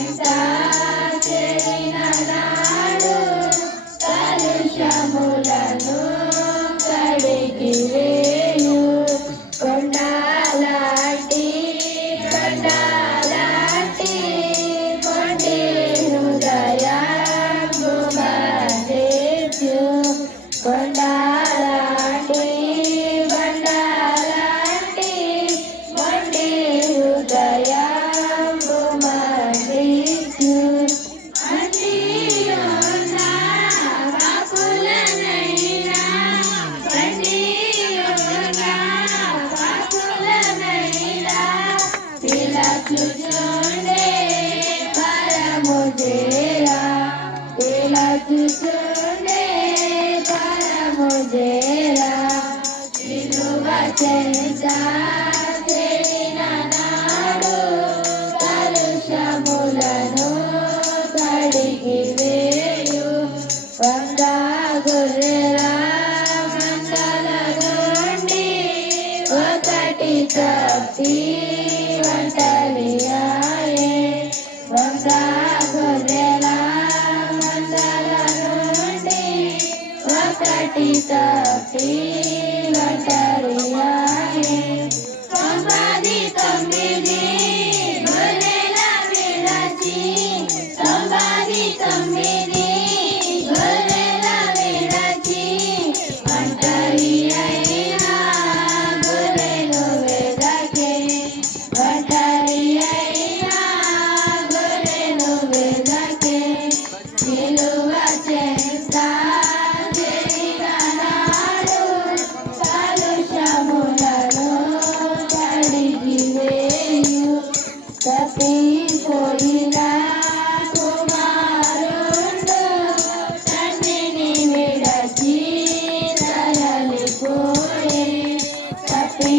చెంత చేరిన నాడు కలుషములను కడిగి వేయు కొండలాంటి కొండి హృదయము మన్నించు కొండలాంటి మొండి హృదయము మన్నించు పిలచుచుండే పరము చేరా పిలచుచుండే పరము చేరా సిలువ చెంత చేరిన నాడు కలుషములను కడిగి వేయు వంద గొర్రెల మందల నుండి ఒకటి తప్పి ఒంటరియాయే వంద గొర్రెల మందల నుండి ఒకటి తప్పి ఒంటరియాయే 99 గొర్రెల విడచి 99 గొర్రెల విడచి ఒంటరి అయిన గొర్రెను వెదకే ఒంటరి అయిన గొర్రెను వెదకే సిలువ చెంత చేరిన నాడు కలుషములను కడిగి వేయు తప్పిపోయిన కుమారుడు తండ్రిని విడచి తరలిపోయే తప్పి